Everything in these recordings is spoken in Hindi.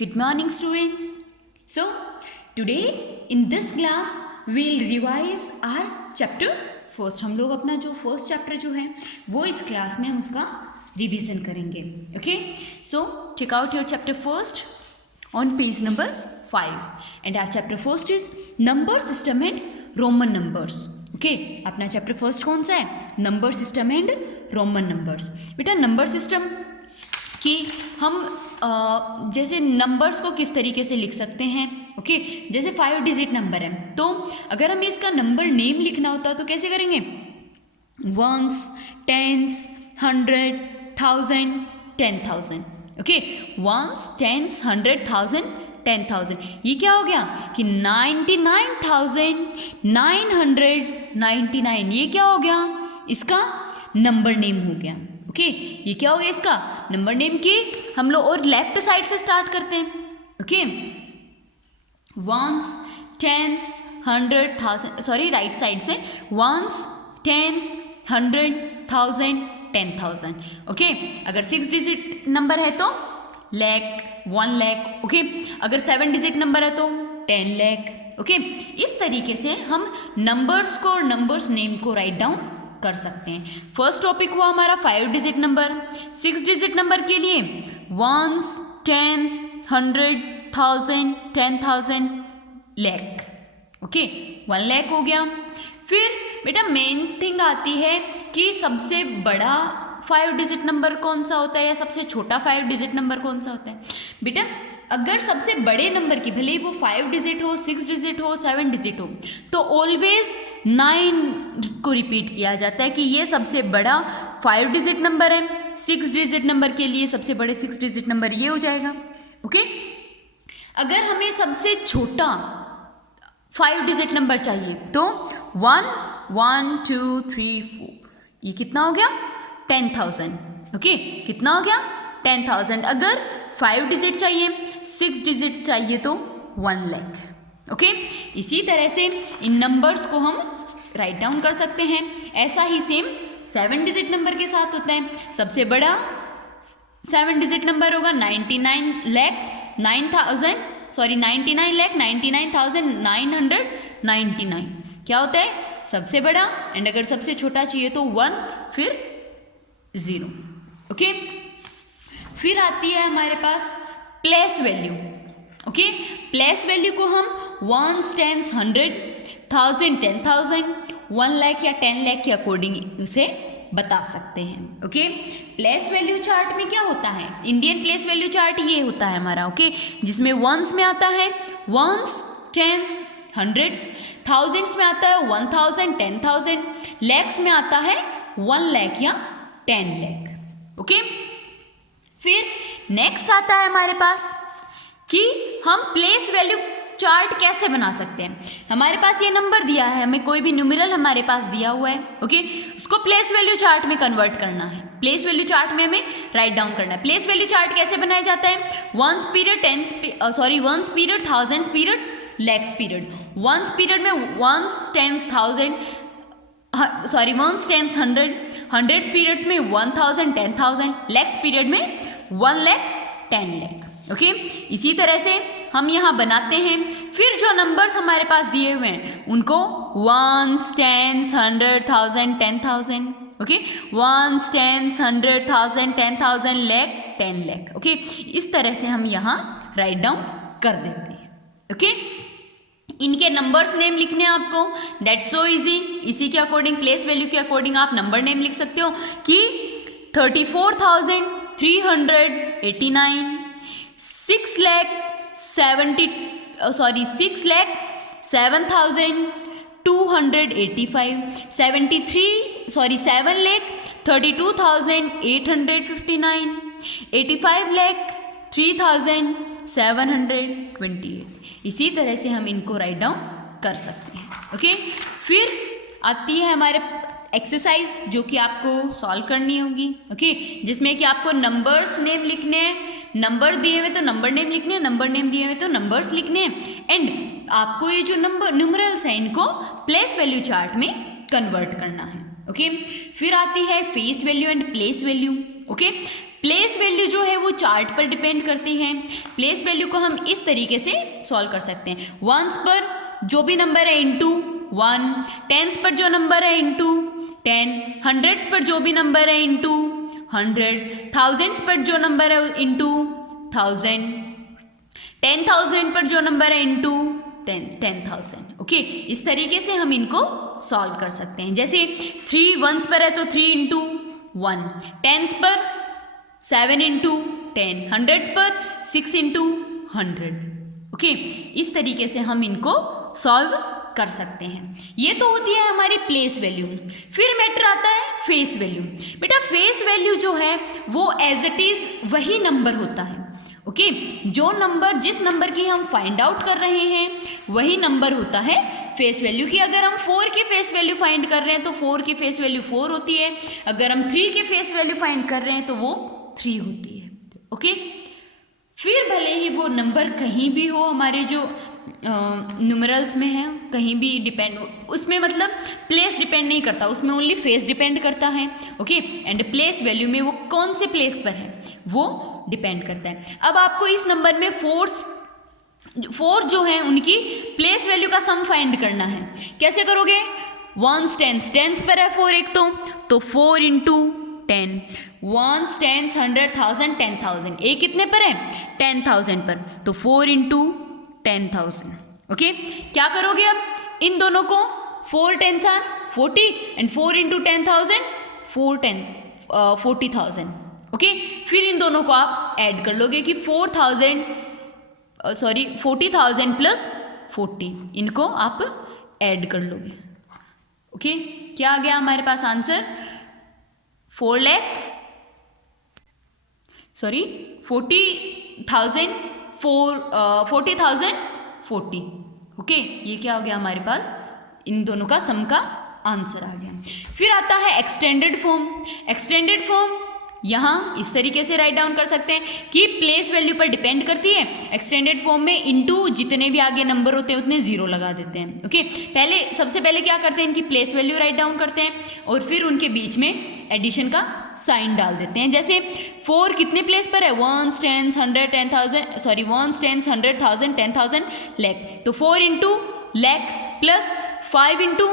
Good morning, students. So, today in this class we'll revise our chapter first. हम लोग अपना जो फर्स्ट चैप्टर जो है वो इस क्लास में हम उसका रिवीजन करेंगे. Okay? So, check out your chapter first on page number 5. And our chapter first is number system and Roman numbers. Okay? अपना चैप्टर फर्स्ट कौन सा है? Number system and Roman numbers. बेटा नंबर सिस्टम कि हम जैसे नंबर्स को किस तरीके से लिख सकते हैं. ओके जैसे 5 डिजिट नंबर है तो अगर हमें इसका नंबर नेम लिखना होता तो कैसे करेंगे? Ones, tens, 100, 1000, 10,000. Okay ones, tens, 100, 1000, 10,000. ये क्या हो गया कि 99,999. ये क्या हो गया? इसका नंबर नेम हो गया. ओके ये क्या हो गया इसका नंबर नेम की. हम लोग और लेफ्ट साइड से स्टार्ट करते हैं. Okay ones, tens, 100, 1000. Sorry right side से वंस, टेंस, 100, 1000, 10,000. ओके अगर 6 डिजिट नंबर है तो लाख, 1 लाख. ओके अगर 7 डिजिट नंबर है तो 10 लाख. ओके इस तरीके से हम नंबर्स को और नंबर्स नेम को राइट डाउन कर सकते हैं. फर्स्ट टॉपिक हुआ हमारा 5 डिजिट नंबर. 6 डिजिट नंबर के लिए ones, tens, 100, 1000, 10,000, lakh. Okay 1 lakh हो गया. फिर बेटा मेन थिंग आती है कि सबसे बड़ा 5 डिजिट नंबर कौन सा होता है या सबसे छोटा 5 डिजिट नंबर कौन सा होता है. बेटा अगर सबसे बड़े नंबर की भले ही वो 5 डिजिट हो, 6 डिजिट हो, 7 डिजिट हो तो ऑलवेज 9 को रिपीट किया जाता है कि ये सबसे बड़ा 5 डिजिट नंबर है. 6 डिजिट नंबर के लिए सबसे बड़े 6 डिजिट नंबर ये हो जाएगा. ओके अगर हमें सबसे छोटा 5 डिजिट नंबर चाहिए तो 1, 1, 2, 3, 4. ये कितना हो गया? 10,000. ओके कितना हो गया? 10,000. अगर 5 डिजिट चाहिए, 6 डिजिट चाहिए तो 1 लाख. ओके इसी तरह से इन नंबर्स को हम राइट डाउन कर सकते हैं. ऐसा ही सेम 7 डिजिट नंबर के साथ होता है. सबसे बड़ा 7 डिजिट नंबर होगा 99,99,999. क्या होता है? सबसे बड़ा. एंड अगर सबसे छोटा चाहिए तो 1 फिर 0. ओके फिर आती है हमारे पास place value. Okay place value को हम वंस, टेंस, 100, 1000, 10,000, 1 लाख या 10 लाख के अकॉर्डिंग उसे बता सकते हैं. ओके प्लेस वैल्यू चार्ट में क्या होता है? इंडियन प्लेस वैल्यू चार्ट ये होता है हमारा. ओके जिसमें वंस में आता है वंस, टेंस, हंड्रेड्स, थाउजेंड्स में आता है 1000, 10,000, लैक्स में आता है 1 लाख या 10 लाख. ओके फिर नेक्स्ट आता है हमारे पास कि हम प्लेस वैल्यू चार्ट कैसे बना सकते हैं. हमारे पास ये नंबर दिया है, हमें कोई भी न्यूमेरल हमारे पास दिया हुआ है. ओके उसको प्लेस वैल्यू चार्ट में कन्वर्ट करना है. प्लेस वैल्यू चार्ट में हमें राइट डाउन करना है. प्लेस वैल्यू चार्ट कैसे बनाया जाता है? Ones period, ones period, thousands period, lakhs period. Ones period में ones, tens, 1000, ones, tens, 100, hundreds periods में 1000, 10,000, लैक्स पीरियड में 1 लाख, 10 लाख. ओके इसी तरह से हम यहाँ बनाते हैं. फिर जो नंबर्स हमारे पास दिए हुए हैं उनको ones, tens, 100, 1000, 10,000. Okay ones, tens, 100, 1000, 10,000, lakh, 10 lakh. Okay इस तरह से हम यहाँ राइट डाउन कर देते हैं. ओके इनके नंबर्स नेम लिखने हैं आपको. That's so easy. इसी के अकॉर्डिंग प्लेस वैल्यू के अकॉर्डिंग आप नंबर नेम लिख सकते हो कि 34,389, 6,7,285, 7,32,859, 85,03,728. इसी तरह से हम इनको राइट डाउन कर सकते हैं. ओके फिर आती है हमारे एक्सरसाइज जो कि आपको सॉल्व करनी होगी. ओके जिसमें कि आपको नंबर्स नेम लिखने हैं. नंबर दिए हुए तो नंबर नेम लिखने हैं, नंबर नेम दिए हुए तो नंबर्स लिखने हैं. एंड आपको ये जो नंबर न्यूमरल्स हैं इनको प्लेस वैल्यू चार्ट में कन्वर्ट करना है. ओके फिर आती है face value and place value. Okay place value जो है वो चार्ट पर डिपेंड करती हैं। प्लेस वैल्यू को हम इस तरीके से सॉल्व कर सकते हैं, वंस पर जो भी नंबर है इंटू 1, टेंस पर जो नंबर है इंटू 10, हंड्रेड्स पर जो भी नंबर है इंटू 100, थाउजेंड्स पर जो नंबर है इंटू 1000, 10,000 पर जो नंबर है इंटू 10,000। ओके, इस तरीके से हम इनको सॉल्व कर सकते हैं। जैसे 3 वंस पर है तो 3 इंटू 1, टेंस पर 7 इंटू 10, हंड्रेड्स पर 6 इंटू 100। ओके, इस तरीके से हम इनको सॉल्व कर सकते हैं। ये तो होती है हमारी प्लेस वैल्यू। फिर मैटर आता है फेस वैल्यू। बेटा फेस वैल्यू जो है वो एज इट इज वही नंबर होता है। ओके, जो नंबर जिस नंबर की हम फाइंड आउट कर रहे हैं वही नंबर होता है फेस वैल्यू की। अगर हम 4 की फेस वैल्यू फाइंड कर रहे हैं तो 4 की फेस वैल्यू 4 होती है, अगर हम 3 की फेस वैल्यू फाइंड कर रहे हैं तो वो 3 होती है। ओके, फिर भले ही वो नंबर कहीं भी हो, हमारे जो न्यूमरल्स में है कहीं भी डिपेंड, उसमें मतलब प्लेस डिपेंड नहीं करता, उसमें ओनली फेस डिपेंड करता है। ओके, एंड प्लेस वैल्यू में वो कौन से प्लेस पर है वो डिपेंड करता है। अब आपको इस नंबर में 4 जो हैं उनकी प्लेस वैल्यू का सम फाइंड करना है। कैसे करोगे? वंस टेंस, टेंस पर है 4 एक तो 4 इंटू 10, वंस टेंस 100 1000 10,000, एक कितने पर है 10,000 पर, तो 4 इंटू 10,000। ओके, क्या करोगे अब इन दोनों को? 4 10s are 40 and 4 into 10,000 40,000। Okay, फिर इन दोनों को आप ऐड कर लोगे कि 40,000 प्लस 40, इनको आप ऐड कर लोगे। ओके, क्या आ गया हमारे पास आंसर? 40,040। ओके, ये क्या हो गया हमारे पास? इन दोनों का सम का आंसर आ गया। फिर आता है एक्सटेंडेड फॉर्म। एक्सटेंडेड फॉर्म यहाँ इस तरीके से राइट डाउन कर सकते हैं कि प्लेस वैल्यू पर डिपेंड करती है। एक्सटेंडेड फॉर्म में इनटू जितने भी आगे नंबर होते हैं उतने 0 लगा देते हैं। ओके, सबसे पहले क्या करते हैं, इनकी प्लेस वैल्यू राइट डाउन करते हैं और फिर उनके बीच में एडिशन का साइन डाल देते हैं। जैसे 4 कितने प्लेस पर है? 1 10 100 10,000 1 10 100,000 10,000 लाख, तो 4 into lakh plus 5 into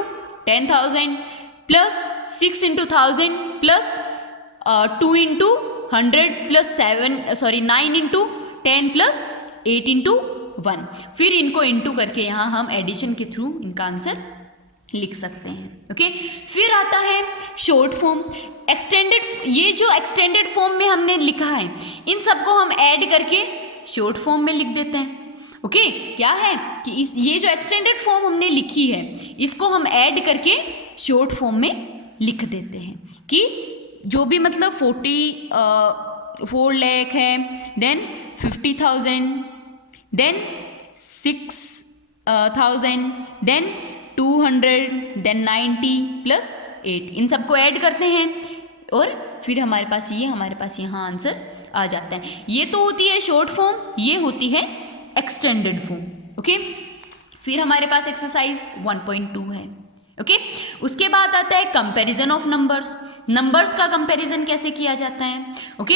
10,000 plus 6 into 1000 plus 2 into 100 plus 9 into 10 plus 8 into 1। फिर इनको इंटू करके यहाँ हम एडिशन के थ्रू इनका आंसर लिख सकते हैं। ओके, फिर आता है शॉर्ट फॉर्म। ये जो एक्सटेंडेड फॉर्म में हमने लिखा है इन सबको हम ऐड करके शॉर्ट फॉर्म में लिख देते हैं। ओके, क्या है कि ये जो एक्सटेंडेड फॉर्म हमने लिखी है इसको हम ऐड करके शॉर्ट फॉर्म में लिख देते हैं कि जो भी मतलब 4 लाख है, then 50,000, then 6,000, then 200, then 90 plus 8, इन सबको ऐड करते हैं और फिर हमारे पास यहाँ आंसर आ जाता है। ये तो होती है शॉर्ट फॉर्म, ये होती है एक्सटेंडेड फॉर्म। ओके, फिर हमारे पास एक्सरसाइज 1.2 है। ओके, उसके बाद आता है कंपैरिजन ऑफ नंबर्स का कंपैरिजन कैसे किया जाता है। ओके,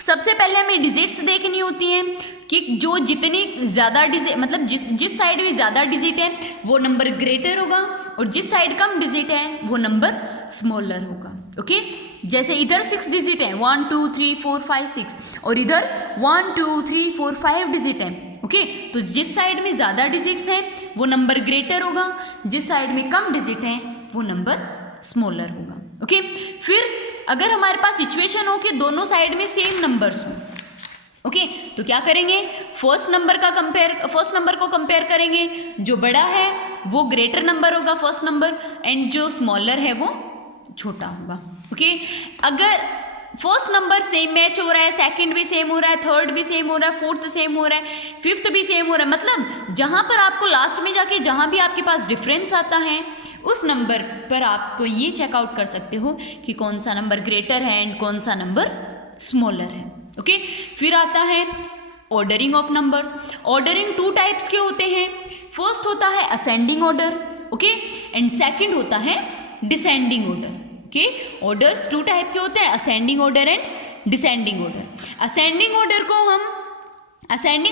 सबसे पहले हमें डिजिट्स देखनी होती हैं कि जो जितनी ज़्यादा डिजिट मतलब जिस साइड में ज़्यादा डिजिट है वो नंबर ग्रेटर होगा और जिस साइड कम डिजिट है वो नंबर स्मॉलर होगा। ओके, जैसे इधर 6 डिजिट है 1 2 3 4 5 6 और इधर 1 2 3 4 5 डिजिट है। ओके, तो जिस साइड में ज़्यादा डिजिट्स हैं वो नंबर ग्रेटर होगा, जिस साइड में कम डिजिट है वो नंबर स्मॉलर होगा। ओके, फिर अगर हमारे पास सिचुएशन हो कि दोनों साइड में सेम नंबर्स हो, ओके, तो क्या करेंगे? फर्स्ट नंबर को कंपेयर करेंगे, जो बड़ा है वो ग्रेटर नंबर होगा फर्स्ट नंबर, एंड जो स्मॉलर है वो छोटा होगा। ओके, अगर फर्स्ट नंबर सेम मैच हो रहा है, सेकंड भी सेम हो रहा है, थर्ड भी सेम हो रहा है, फोर्थ सेम हो रहा है, फिफ्थ भी सेम हो रहा है, मतलब जहाँ पर आपको लास्ट में जाके जहाँ भी आपके पास डिफरेंस आता है उस नंबर पर आपको ये चेकआउट कर सकते हो कि कौन सा नंबर ग्रेटर है एंड कौन सा नंबर स्मॉलर है। ओके, फिर आता है ordering of numbers. Ordering 2 types के होते हैं। फर्स्ट होता है ascending order, okay, and second होता है descending order. Okay, orders 2 type के होते हैं, ascending order and descending order. Ascending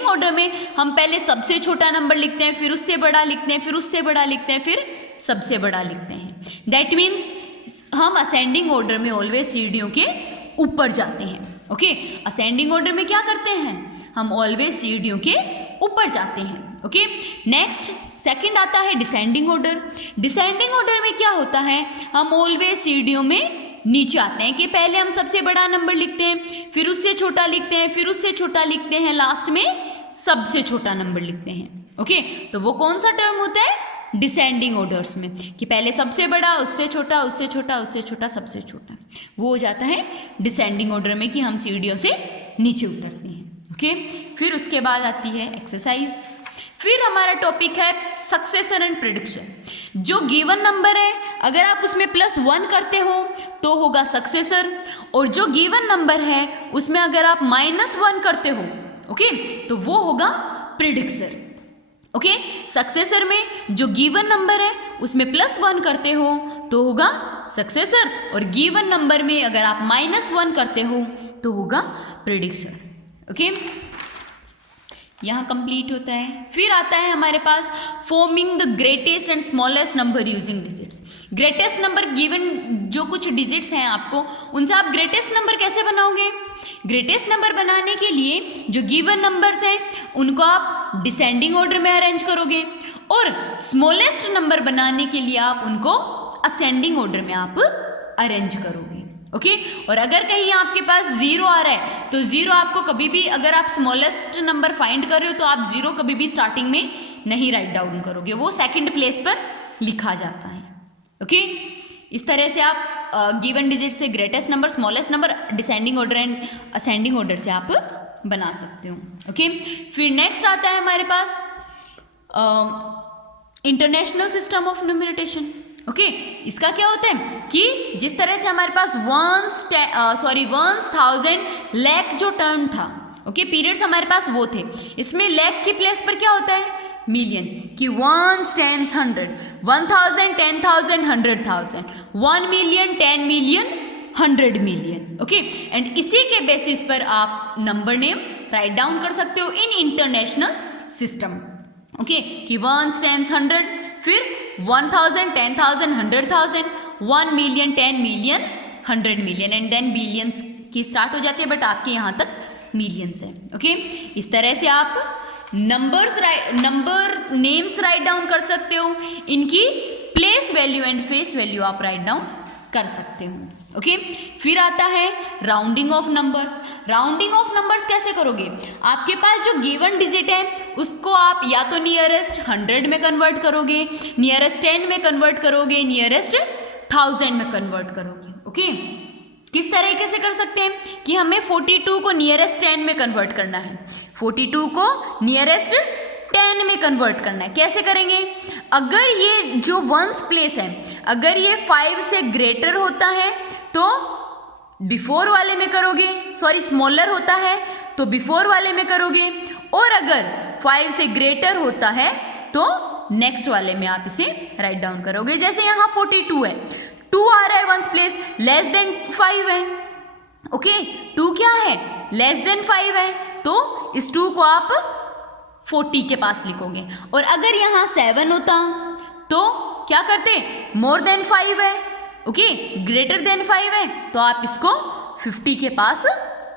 order में हम पहले सबसे छोटा नंबर लिखते हैं, फिर उससे बड़ा लिखते हैं, फिर उससे बड़ा लिखते हैं, फिर सबसे बड़ा लिखते हैं। दैट मीन्स हम असेंडिंग ऑर्डर में ऑलवेज सीढ़ियों के ऊपर जाते हैं। ओके, असेंडिंग ऑर्डर में क्या करते हैं, हम ऑलवेज सीढ़ियों के ऊपर जाते हैं। ओके, नेक्स्ट सेकंड आता है डिसेंडिंग ऑर्डर। डिसेंडिंग ऑर्डर में क्या होता है, हम ऑलवेज सीढ़ियों में नीचे आते हैं कि पहले हम सबसे बड़ा नंबर लिखते हैं, फिर उससे छोटा लिखते हैं, फिर उससे छोटा लिखते हैं, लास्ट में सबसे छोटा नंबर लिखते हैं। ओके, तो वो कौन सा टर्म होता है, डिसेंडिंग ऑर्डर्स में, कि पहले सबसे बड़ा, उससे छोटा, उससे छोटा, उससे छोटा, सबसे छोटा, वो हो जाता है डिसेंडिंग ऑर्डर में कि हम सीढ़ियों से नीचे उतरते हैं। ओके, फिर उसके बाद आती है एक्सरसाइज। फिर हमारा टॉपिक है सक्सेसर एंड प्रेडिक्शन। जो गिवन नंबर है अगर आप उसमें +1 करते हो तो होगा सक्सेसर, और जो गिवन नंबर है उसमें अगर आप -1 करते हो, ओके, तो वो होगा प्रेडिक्सर। ओके, सक्सेसर में जो गिवन नंबर है उसमें +1 करते हो तो होगा सक्सेसर, और गिवन नंबर में अगर आप -1 करते हो तो होगा प्रेडिक्सर। ओके, यहाँ कंप्लीट होता है। फिर आता है हमारे पास forming the greatest and smallest number using digits. Greatest number given जो कुछ डिजिट्स हैं आपको, उनसे आप ग्रेटेस्ट नंबर कैसे बनाओगे। ग्रेटेस्ट नंबर बनाने के लिए जो गिवन नंबर्स हैं उनको आप डिसेंडिंग ऑर्डर में अरेंज करोगे, और स्मॉलेस्ट नंबर बनाने के लिए आप उनको असेंडिंग ऑर्डर में आप अरेंज करोगे। ओके, और अगर कहीं आपके पास 0 आ रहा है तो 0 आपको कभी भी, अगर आप स्मॉलेस्ट नंबर फाइंड कर रहे हो तो आप 0 कभी भी स्टार्टिंग में नहीं राइट डाउन करोगे, वो सेकंड प्लेस पर लिखा जाता है। ओके, इस तरह से आप गिवन डिजिट से greatest number, smallest number, descending order and ascending order से आप बना सकते हो। ओके, फिर नेक्स्ट आता है हमारे पास international system of numeration. Okay, इसका क्या होता है कि जिस तरह से हमारे पास वंस, 1000, लाख जो टर्म था, ओके, पीरियड्स हमारे पास वो थे, इसमें लाख की प्लेस पर क्या होता है, मिलियन, कि 1 10 100, 1000 10,000 100,000, 1 million 10 million 100 million. Okay, and इसी के बेसिस पर आप नंबर नेम राइट डाउन कर सकते हो इन इंटरनेशनल सिस्टम। ओके, कि 1 10 100, फिर 1000 10,000 100,000, 1 million 10 million 100 million, and then billions की स्टार्ट हो जाती है, बट आपके यहाँ तक मिलियंस है। ओके, इस तरह से आप नंबर नेम्स राइट डाउन कर सकते हो, इनकी place value and face value आप राइट डाउन कर सकते हो। ओके, फिर आता है rounding off numbers. Rounding off numbers कैसे करोगे, आपके पास जो गिवन डिजिट है उसको आप या तो नियरेस्ट 100 में कन्वर्ट करोगे, नियरेस्ट 10 में कन्वर्ट करोगे, नियरेस्ट 1000 में कन्वर्ट करोगे। ओके, किस तरीके से कर सकते हैं कि हमें 42 को नियरेस्ट 10 में कन्वर्ट करना है, 42 को नियरेस्ट 10 में कन्वर्ट करना है। कैसे करेंगे, अगर ये जो वंस प्लेस है अगर ये 5 से ग्रेटर होता है तो बिफोर वाले में करोगे, सॉरी स्मॉलर होता है तो बिफोर वाले में करोगे, और अगर 5 से ग्रेटर होता है तो नेक्स्ट वाले में आप इसे राइट डाउन करोगे। जैसे यहाँ 42 है, 2 आ रहा है वंस प्लेस, लेस देन 5 है। ओके, 2 क्या है, लेस देन 5 है, तो इस 2 को आप 40 के पास लिखोगे, और अगर यहाँ 7 होता तो क्या करते, मोर देन 5 है, ओके, ग्रेटर देन 5 है, तो आप इसको 50 के पास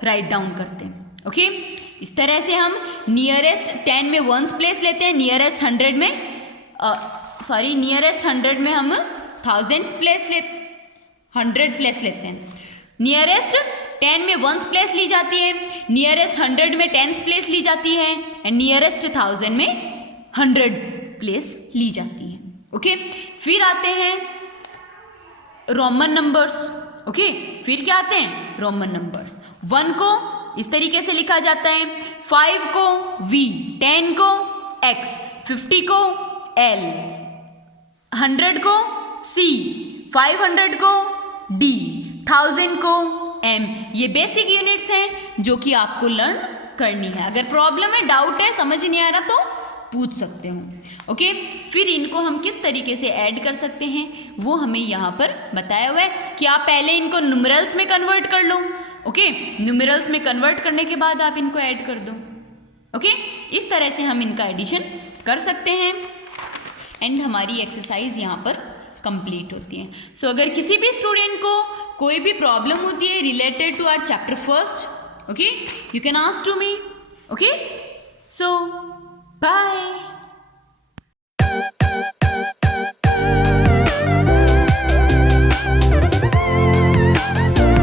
राइट डाउन करते हैं। ओके, इस तरह से हम नियरेस्ट 10 में वंस प्लेस लेते हैं, नियरेस्ट 100 में नियरेस्ट 100 में हम 1000 प्लेस 100 प्लेस लेते हैं, नियरेस्ट 10 में वंस प्लेस ली जाती है, नियरेस्ट 100 में 10 प्लेस ली जाती है, एंड नियरेस्ट 1000 में 100 प्लेस ली जाती है। ओके, फिर आते हैं रोमन नंबर्स। ओके, फिर क्या आते हैं, रोमन नंबर्स। 1 को इस तरीके से लिखा जाता है, 5 को V, 10 को X, 50 को L, 100 को C, 500 को D, 1000 को M। ये बेसिक यूनिट्स हैं जो कि आपको लर्न करनी है। अगर प्रॉब्लम है, डाउट है, समझ नहीं आ रहा तो पूछ सकते हो। ओके, फिर इनको हम किस तरीके से ऐड कर सकते हैं वो हमें यहाँ पर बताया हुआ है कि आप पहले इनको न्यूमरल्स में कन्वर्ट कर लो। ओके, न्यूमेरल्स में कन्वर्ट करने के बाद आप इनको ऐड कर दो। ओके, इस तरह से हम इनका एडिशन कर सकते हैं एंड हमारी एक्सरसाइज यहाँ पर कंप्लीट होती है। सो अगर किसी भी स्टूडेंट को कोई भी प्रॉब्लम होती है related to our chapter first, okay, you can ask to me. Okay, so bye.